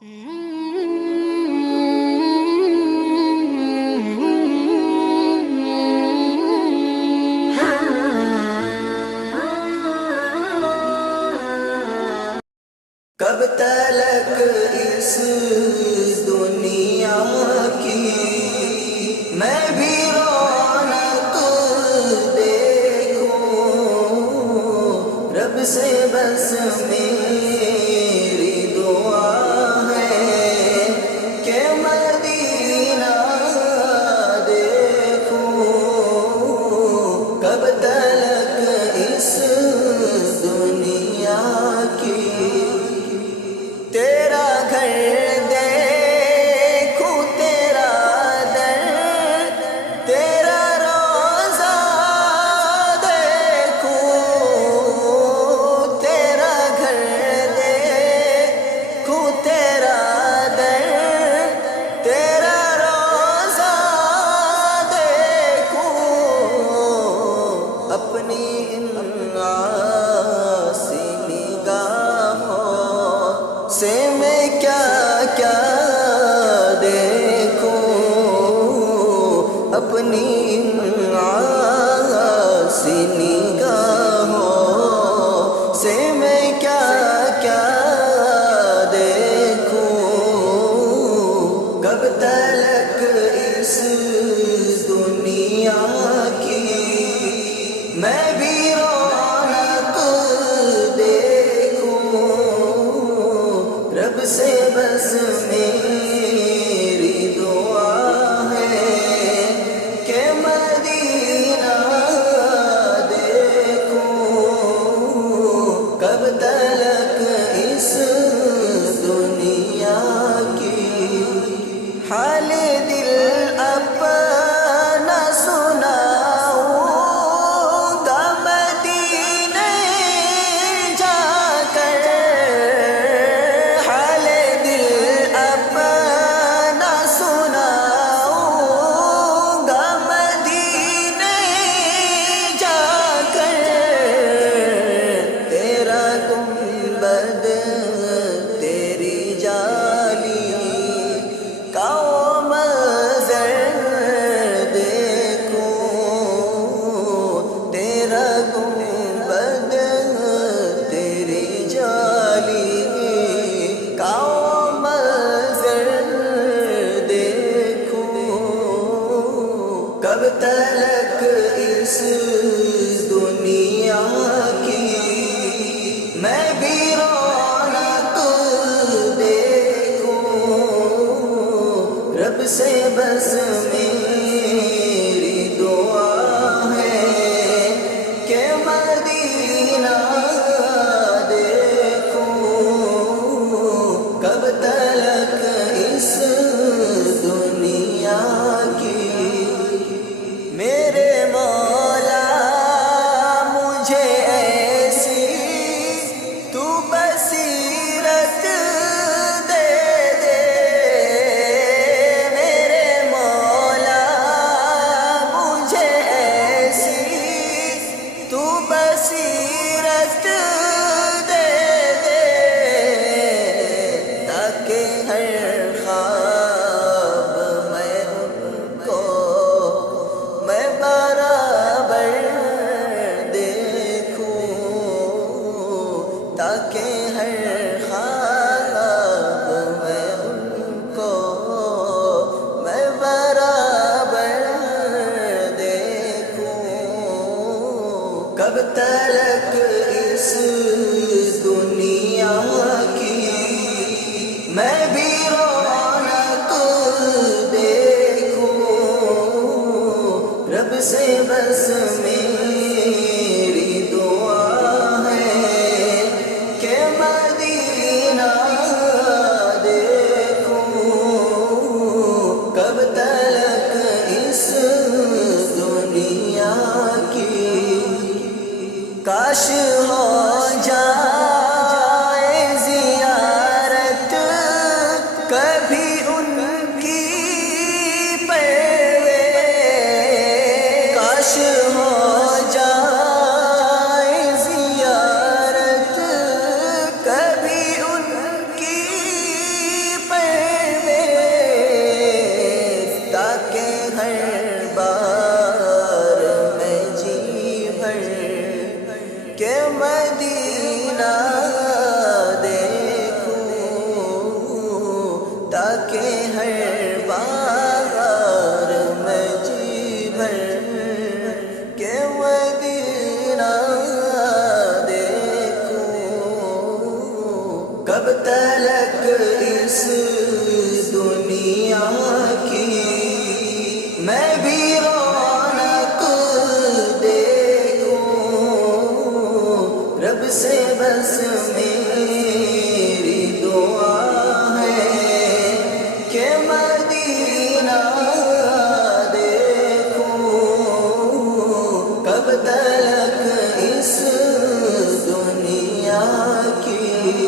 کب تلک اس دنیا کی میں بھی رونق دیکھوں، رب سے بس میری دعا ہے کہ مدینہ دیکھوں۔ کب تلک اس دنیا کی تیرا گھر دیکھوں، تیرا در، تیرا روزہ دیکھوں، تیرا گھر دیکھوں، تیرا در، تیرا روزہ دیکھوں، اپنی سے میں کیا کیا دیکھوں، اپنی سی نگاہوں سے میں کیا کیا دیکھوں۔ کب تلک اس دنیا کی میں بھی رب سے بس میری دعا ہے کہ مدینہ دیکھوں۔ کب تلک اس دنیا کی حال دل اپنا سناؤں گا مدینے جا کر، کب تلک اس دنیا کی میں بھی رونق دیکھوں، رب سے بس میری دعا ہے کہ مدینہ دیکھوں۔ کب تلک اس دنیا کی میرے مولا مجھے ایسی تو بصیرت دے دے، میرے مولا مجھے ایسی تو بصیرت دے دے، تاکہ ہر خواب میں ان کو میں برابر دیکھوں، تاکہ ہر خواب میں ان کو میں برابر دیکھوں۔ کب تلک اس دنیا کی میں بھی رونق دیکھوں، رب سے بس میری دعا ہے کہ مدینہ دیکھوں۔ کب تلک اس دنیا کی تاکہ ہر بار میں جی بھر کے مدینہ دیکھوں. کب تلک اس دنیا کی میں بھی رونق دیکھوں. رب سے بس میری دعا ہے کہ مدینہ دیکھوں. کب تلک اس دنیا کی